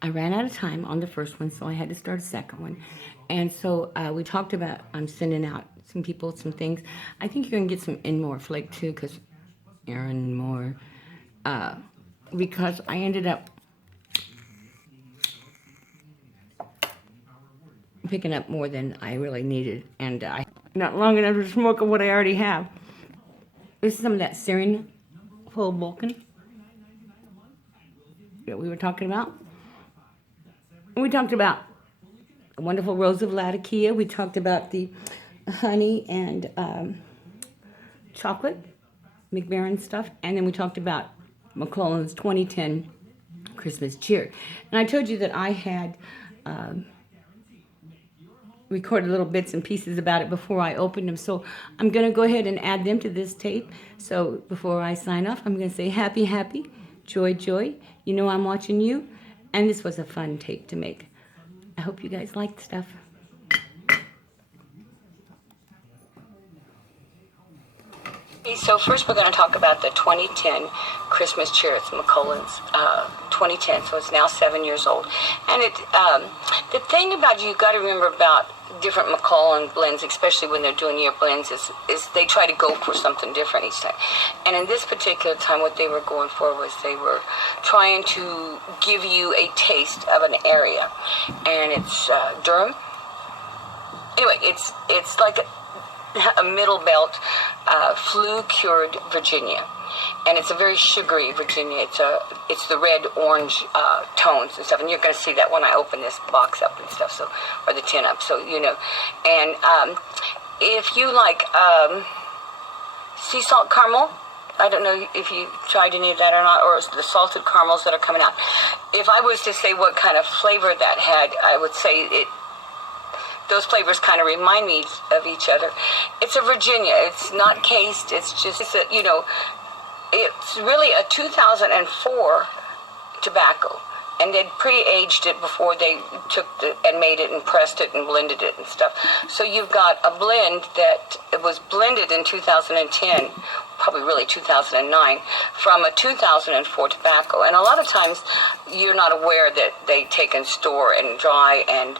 I ran out of time on the first one, so I had to start a second one. And so we talked about I'm sending out some people some things. I think you're gonna get some Enmore flake too, because Aaron Moore. Because I ended up picking up more than I really needed, and I not long enough to smoke of what I already have. This is some of that Syrian full Vulcan that we were talking about. And we talked about a wonderful Rose of Latakia. We talked about the honey and chocolate, McBaron stuff, and then we talked about McClellan's 2010 Christmas cheer. And I told you that I had recorded little bits and pieces about it before I opened them. So I'm going to go ahead and add them to this tape. So before I sign off, I'm going to say happy, happy, joy, joy. You know I'm watching you. And this was a fun tape to make. I hope you guys liked stuff. So first we're going to talk about the 2010 Christmas cheer. It's McClellan's 2010, so it's now 7 years old. And the thing about you got to remember about different McClellan blends, especially when they're doing year blends, is they try to go for something different each time. And in this particular time, what they were going for was they were trying to give you a taste of an area. And it's Durham. Anyway, it's like a middle belt flue-cured Virginia, and it's a very sugary Virginia. It's the red orange tones and stuff, and you're going to see that when I open this box up and stuff, so, or the tin up, so you know. And if you like sea salt caramel, I don't know if you tried any of that or not, or the salted caramels that are coming out. If I was to say what kind of flavor that had, I would say those flavors kind of remind me of each other. It's a Virginia. It's not cased. It's really a 2004 tobacco. And they'd pre-aged it before they took and made it and pressed it and blended it and stuff. So you've got a blend that was blended in 2010, probably really 2009, from a 2004 tobacco. And a lot of times you're not aware that they take and store and dry and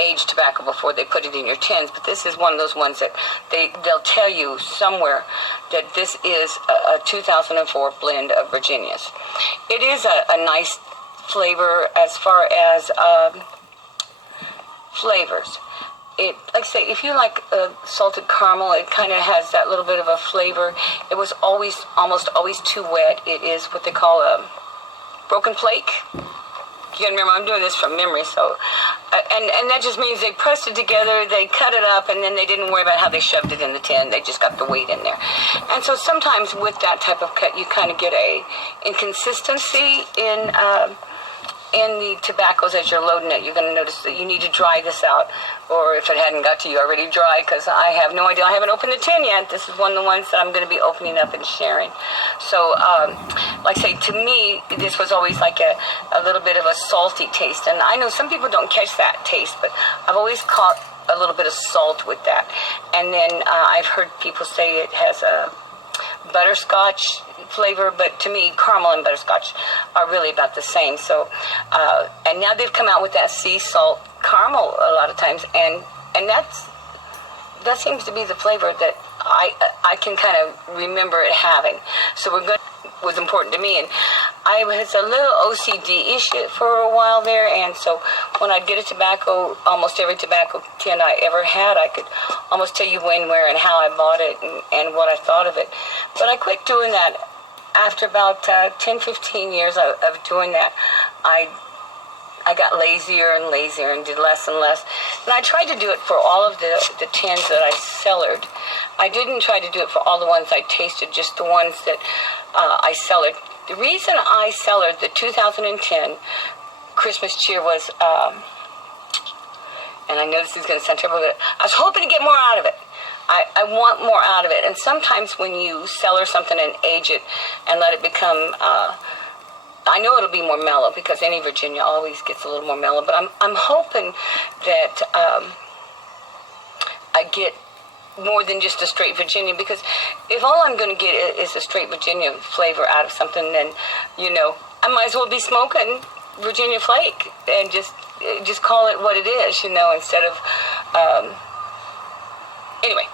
aged tobacco before they put it in your tins, but this is one of those ones that they'll tell you somewhere that this is a 2004 blend of Virginias. It is a nice flavor as far as flavors. It, like I say, if you like salted caramel, it kind of has that little bit of a flavor. It was almost always too wet. It is what they call a broken flake. You can remember, I'm doing this from memory, so, and that just means they pressed it together, they cut it up, and then they didn't worry about how they shoved it in the tin. They just got the weight in there. And so sometimes with that type of cut, you kind of get a inconsistency in the tobaccos as you're loading it. You're going to notice that you need to dry this out, or if it hadn't got to you already dry, because I have no idea. I haven't opened the tin yet. This is one of the ones that I'm going to be opening up and sharing. So, like I say, to me, this was always like a little bit of a salty taste. And I know some people don't catch that taste, but I've always caught a little bit of salt with that. And then I've heard people say it has a butterscotch flavor, but to me, caramel and butterscotch are really about the same. So, and now they've come out with that sea salt caramel a lot of times, and that seems to be the flavor that I can kind of remember it having. So was important to me, and I was a little OCD-ish for a while there, and so when I'd get a tobacco, almost every tobacco tin I ever had, I could almost tell you when, where, and how I bought it, and what I thought of it. But I quit doing that after about 10, 15 years of doing that. I got lazier and lazier and did less and less. And I tried to do it for all of the tins that I cellared. I didn't try to do it for all the ones I tasted, just the ones that I cellared. The reason I cellared the 2010 Christmas cheer was, and I know this is going to sound terrible, but I was hoping to get more out of it. I want more out of it. And sometimes when you cellar something and age it and let it become, I know it'll be more mellow, because any Virginia always gets a little more mellow, but I'm hoping that I get more than just a straight Virginia, because if all I'm going to get is a straight Virginia flavor out of something, then, you know, I might as well be smoking Virginia flake and just call it what it is, instead of anyway.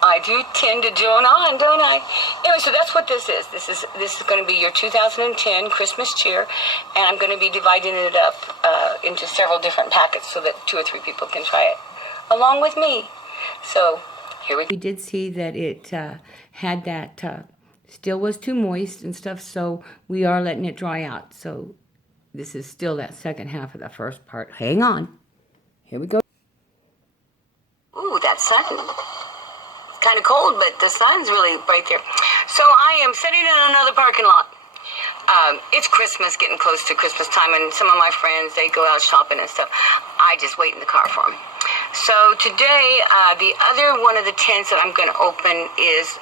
I do tend to join on, don't I? Anyway, so that's what this is. This is going to be your 2010 Christmas cheer, and I'm going to be dividing it up into several different packets so that 2 or 3 people can try it along with me. So here we go. We did see that it had that still was too moist and stuff, so we are letting it dry out. So this is still that second half of the first part. Hang on. Here we go. Ooh, that sun. It's kind of cold, but the sun's really right there. So I am sitting in another parking lot. It's Christmas, getting close to Christmas time, and some of my friends, they go out shopping and stuff. I just wait in the car for them. So today, the other one of the tins that I'm going to open is,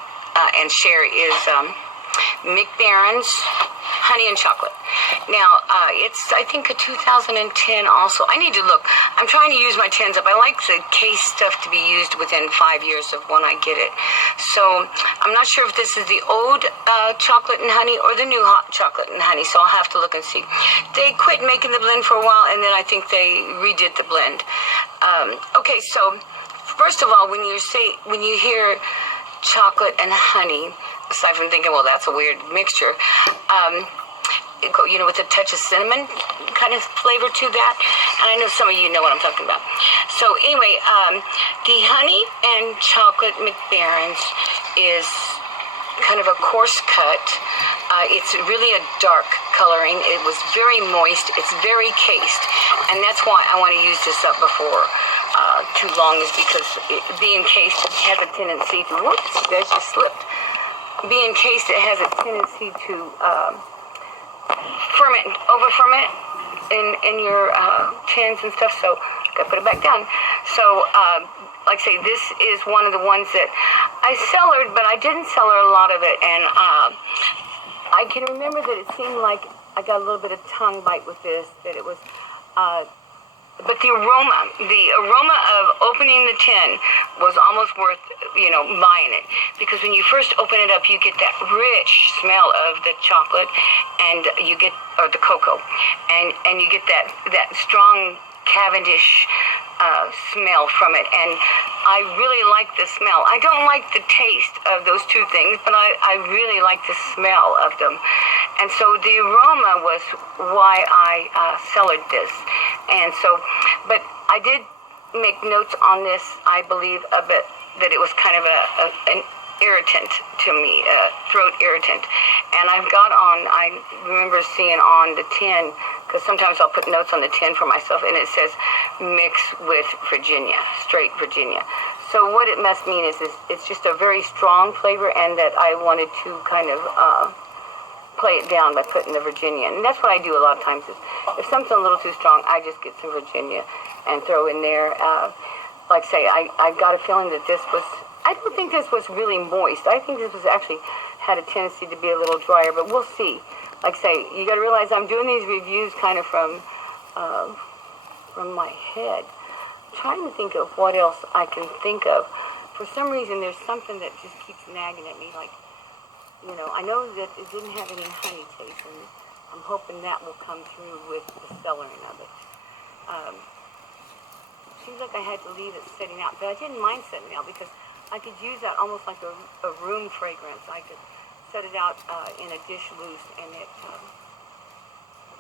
and share is McBaron's Honey and Chocolate. Now, it's, I think, a 2010 also. I need to look. I'm trying to use my tins up. I like the case stuff to be used within 5 years of when I get it. So I'm not sure if this is the old chocolate and honey or the new hot chocolate and honey, so I'll have to look and see. They quit making the blend for a while, and then I think they redid the blend. Okay, so first of all, when you hear chocolate and honey, aside from thinking, well, that's a weird mixture, with a touch of cinnamon kind of flavor to that. And I know some of you know what I'm talking about. So anyway, the honey and chocolate McBaron's is kind of a coarse cut. It's really a dark coloring. It was very moist. It's very cased. And that's why I want to use this up before too long, is because being cased has a tendency to, whoops, that just slipped. Being cased, it has a tendency to over ferment in your tins and stuff, so gotta put it back down. So like I say, this is one of the ones that I cellared, but I didn't cellar a lot of it, and I can remember that it seemed like I got a little bit of tongue bite with this, that it was but the aroma of opening the tin was almost worth, buying it. Because when you first open it up, you get that rich smell of the chocolate, and or the cocoa, and you get that strong Cavendish smell from it. And I really like the smell. I don't like the taste of those two things, but I really like the smell of them. And so the aroma was why I cellared this. And so, but I did make notes on this, I believe, a bit, that it was kind of an irritant to me, throat irritant. And I remember seeing on the tin, because sometimes I'll put notes on the tin for myself, and it says mix with Virginia, straight Virginia. So what it must mean is it's just a very strong flavor, and that I wanted to kind of play it down by putting the Virginia. And that's what I do a lot of times. Is if something's a little too strong, I just get some Virginia and throw in there. Like I say, I got a feeling that this was, I don't think this was really moist. I think this was actually had a tendency to be a little drier, but we'll see. Like I say, you got to realize I'm doing these reviews kind of from my head. I'm trying to think of what else I can think of. For some reason, there's something that just keeps nagging at me, like, I know that it didn't have any honey taste, and I'm hoping that will come through with the cellaring of it. Seems like I had to leave it sitting out, but I didn't mind sitting out because I could use that almost like a room fragrance. I could set it out in a dish loose, and it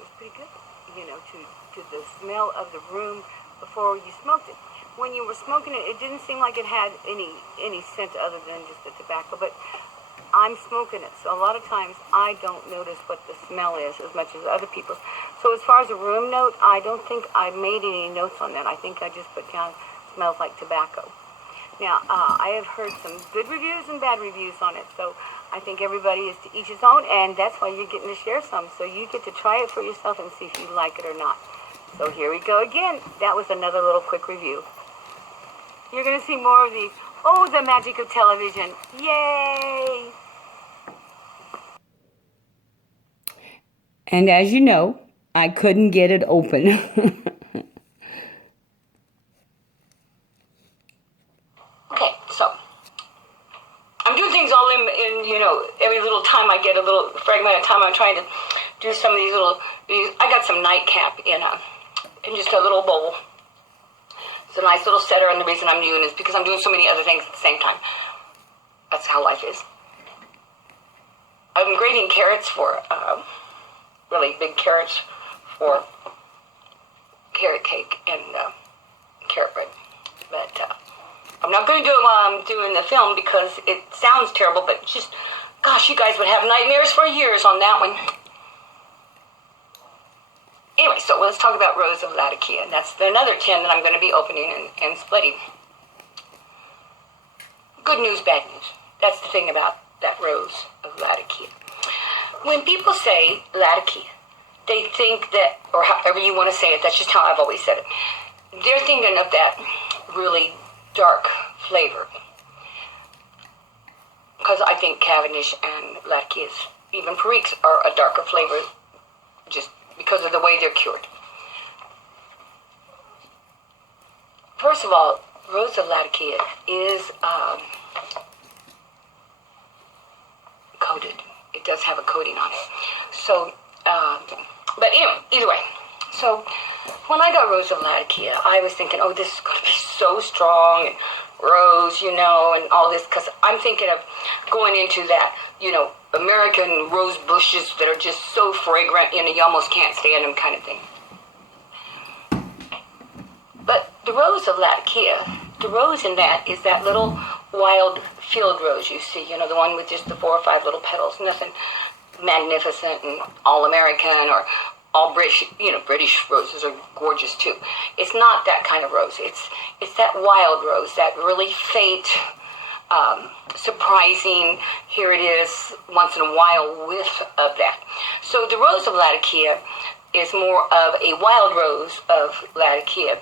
was pretty good, to the smell of the room before you smoked it. When you were smoking it, it didn't seem like it had any scent other than just the tobacco, but I'm smoking it, so a lot of times I don't notice what the smell is as much as other people. So as far as a room note, I don't think I made any notes on that. I think I just put down smells like tobacco. Now, I have heard some good reviews and bad reviews on it, so I think everybody is to each his own, and that's why you're getting to share some. So you get to try it for yourself and see if you like it or not. So here we go again. That was another little quick review. You're going to see more of the magic of television. Yay! And as you know, I couldn't get it open. Okay, so I'm doing things all in every little time I get a little fragment of time. I'm trying to do some of these little. I got some nightcap in just a little bowl. It's a nice little setter, and the reason I'm doing it is because I'm doing so many other things at the same time. That's how life is. I'm grating carrots for really big carrots for carrot cake and carrot bread, but I'm not going to do it while I'm doing the film because it sounds terrible, but just, gosh, you guys would have nightmares for years on that one. Anyway, so let's talk about Rose of Latakia, and that's another tin that I'm going to be opening and splitting. Good news, bad news. That's the thing about that Rose of Latakia. When people say Latakia, they think that, or however you want to say it, that's just how I've always said it. They're thinking of that really dark flavor. Because I think Cavendish and Latakias, even Periques, are a darker flavor just because of the way they're cured. First of all, Rose of Latakia is coated. It does have a coating on it. So, but anyway, either way. So, when I got Rose of Latakia, I was thinking, oh, this is going to be so strong, and rose, and all this, because I'm thinking of going into that, American rose bushes that are just so fragrant, you almost can't stand them kind of thing. But the Rose of Latakia, the rose in that is that little wild field rose you see, the one with just the 4 or 5 little petals, nothing magnificent and all-American or all British, British roses are gorgeous too. It's not that kind of rose. It's that wild rose, that really faint, surprising, here it is, once in a while whiff of that. So the Rose of Latakia is more of a wild rose of Latakia.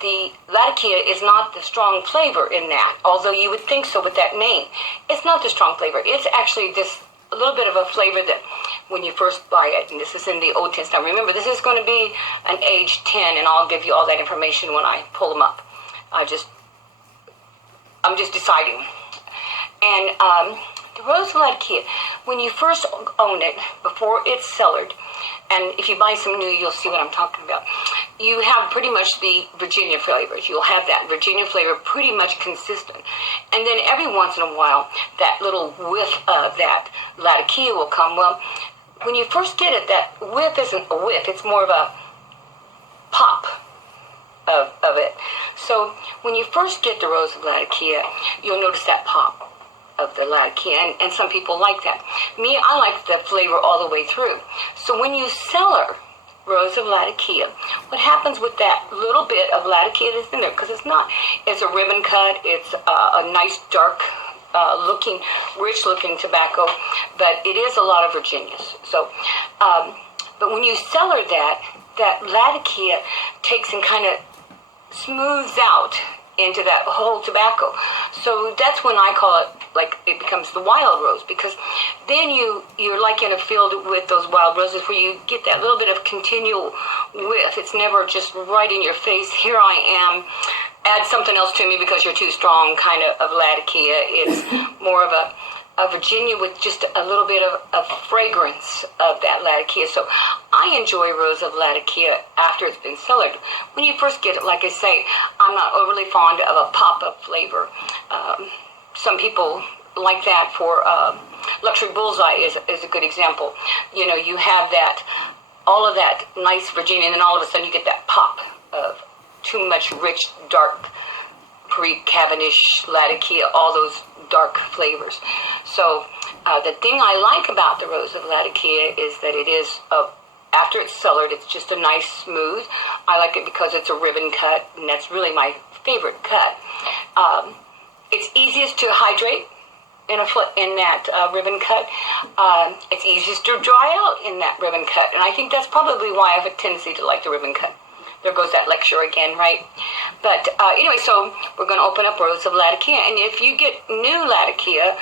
The Latakia is not the strong flavor in that, although you would think so with that name. It's not the strong flavor. It's actually this a little bit of a flavor that when you first buy it, and this is in the old tins. Now remember, this is going to be an age 10, and I'll give you all that information when I pull them up. I'm just deciding. And the Rose of Latakia, when you first own it, before it's cellared, and if you buy some new, you'll see what I'm talking about. You have pretty much the Virginia flavors. You'll have that Virginia flavor pretty much consistent. And then every once in a while, that little whiff of that Latakia will come. Well, when you first get it, that whiff isn't a whiff. It's more of a pop of it. So when you first get the Rose of Latakia, you'll notice that pop of the Latakia, and some people like that. Me, I like the flavor all the way through. So when you cellar Rose of Latakia, what happens with that little bit of Latakia that's in there, because it's a ribbon cut, it's a nice dark looking, rich looking tobacco, but it is a lot of Virginias. So, but when you cellar that Latakia takes and kind of smooths out into that whole tobacco. So that's when I call it, like, it becomes the wild rose, because then you're like in a field with those wild roses where you get that little bit of continual whiff. It's never just right in your face, here I am, add something else to me because you're too strong kind of Latakia. It's more of a Virginia with just a little bit of fragrance of that Latakia. So I enjoy Rose of Latakia after it's been cellared. When you first get it, like I say, I'm not overly fond of a pop-up flavor. Some people like that for Luxury Bullseye is a good example. You have that, all of that nice Virginia, and then all of a sudden you get that pop of too much rich, dark, Perique, Cavendish, Latakia, all those dark flavors. So the thing I like about the Rose of Latakia is that it is, after it's cellared, it's just a nice smooth. I like it because it's a ribbon cut, and that's really my favorite cut. It's easiest to hydrate in that ribbon cut. It's easiest to dry out in that ribbon cut, and I think that's probably why I have a tendency to like the ribbon cut. There goes that lecture again, right? But anyway, so we're going to open up Rose of Latakia, and if you get new Latakia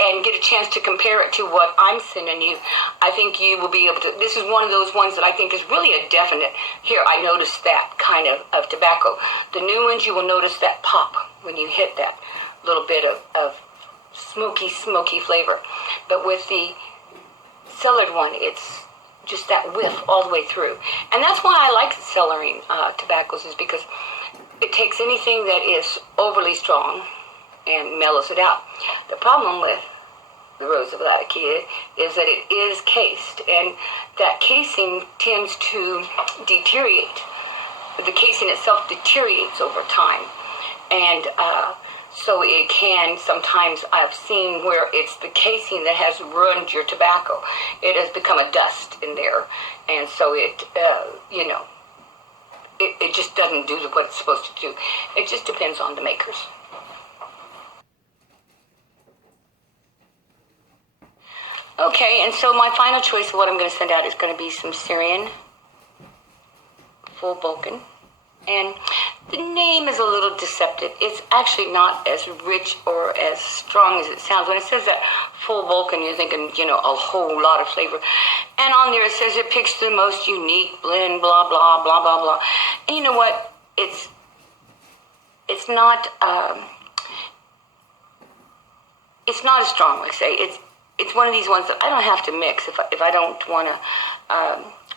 and get a chance to compare it to what I'm sending you, I think you will be able to. This is one of those ones that I think is really a definite. Here, I noticed that kind of tobacco. The new ones, you will notice that pop when you hit that little bit of smoky flavor. But with the cellared one, it's just that whiff all the way through. And that's why I like cellaring tobaccos, is because it takes anything that is overly strong and mellows it out. The problem with the Rosa Vlhadskaya is that it is cased, and that casing tends to deteriorate. The casing itself deteriorates over time, and so it can sometimes, I've seen where it's the casing that has ruined your tobacco. It has become a dust in there, and so it just doesn't do what it's supposed to do. It just depends on the makers. Okay, and so my final choice of what I'm going to send out is going to be some Syrian Full Balkan. And the name is a little deceptive. It's actually not as rich or as strong as it sounds. When it says that Full Balkan, you're thinking, a whole lot of flavor. And on there it says it picks the most unique blend, blah, blah, blah, blah, blah. And you know what? It's not as strong, like I say. It's one of these ones that I don't have to mix if I don't want to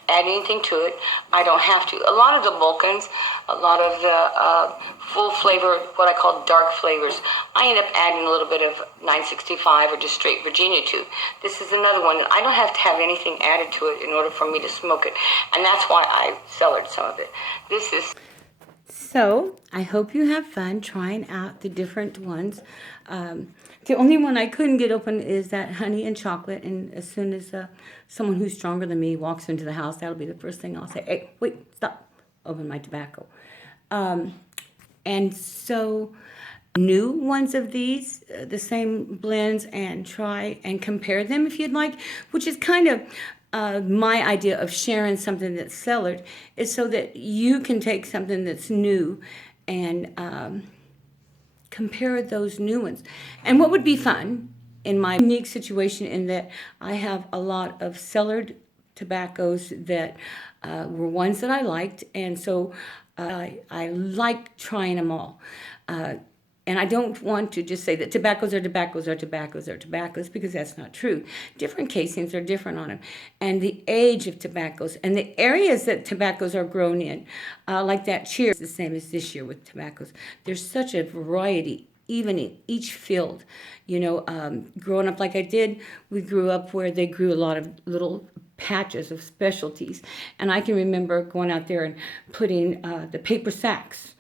add anything to it. I don't have to. A lot of the Balkans, a lot of the full flavor, what I call dark flavors, I end up adding a little bit of 965 or just straight Virginia to. This is another one that I don't have to have anything added to it in order for me to smoke it. And that's why I cellared some of it. This is... So, I hope you have fun trying out the different ones. The only one I couldn't get open is that honey and chocolate, and as soon as someone who's stronger than me walks into the house, that'll be the first thing I'll say, hey, wait, stop, open my tobacco. And so, new ones of these, the same blends, and try and compare them if you'd like, which is kind of my idea of sharing something that's cellared, is so that you can take something that's new and compare those new ones. And what would be fun in my unique situation, in that I have a lot of cellared tobaccos that were ones that I liked, and so I like trying them all. And I don't want to just say that tobaccos are tobaccos are tobaccos are tobaccos, because that's not true. Different casings are different on them. And the age of tobaccos and the areas that tobaccos are grown in, like that cheer, is the same as this year with tobaccos. There's such a variety, even in each field. Growing up like I did, we grew up where they grew a lot of little patches of specialties. And I can remember going out there and putting the paper sacks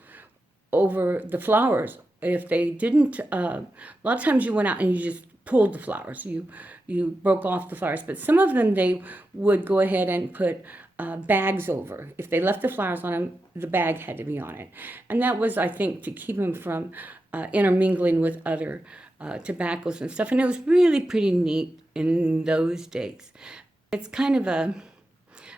over the flowers. If they didn't, a lot of times you went out and you just pulled the flowers. You broke off the flowers. But some of them, they would go ahead and put bags over. If they left the flowers on them, the bag had to be on it. And that was, I think, to keep them from intermingling with other tobaccos and stuff. And it was really pretty neat in those days. It's kind of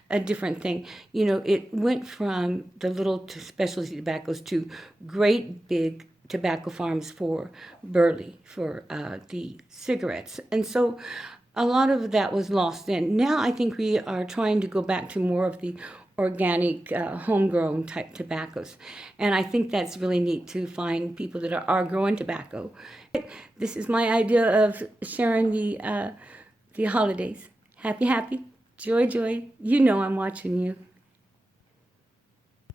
a different thing. It went from the little specialty tobaccos to great big tobacco farms for burley, for the cigarettes. And so a lot of that was lost in. Now I think we are trying to go back to more of the organic, homegrown type tobaccos. And I think that's really neat to find people that are growing tobacco. This is my idea of sharing the holidays. Happy, happy, joy, joy. I'm watching you.